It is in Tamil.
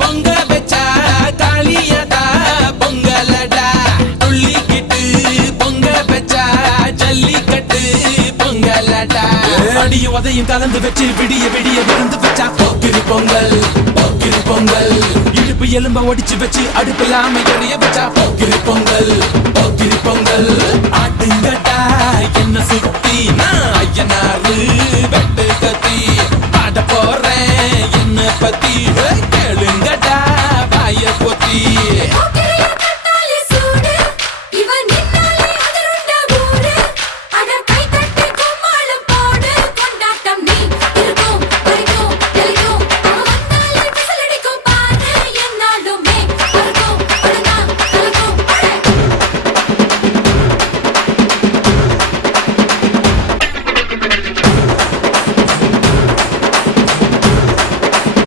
பொங்க வச்சா காளியதா பொங்கலடா துள்ளிக்கிட்டு பொங்க வச்சா ஜல்லிக்கட்டு பொங்கலடா அடியும் உதையும் கலந்து வச்சு விடிய விடிய விருந்து வச்சா போக்கிரி பொங்கல் போக்கிரி பொங்கல் இடுப்பு எலும்ப ஒடிச்சு வச்சு அடுப்பில்லாம எறிய வச்சா போக்கிரி பொங்கல் போக்கிரி பொங்கல் ஆட்டுங்கட்டா என்ன சுத்தி நான் ஐயனாரு வெட்டு கத்தி பாட போறேன் என்ன பத்தி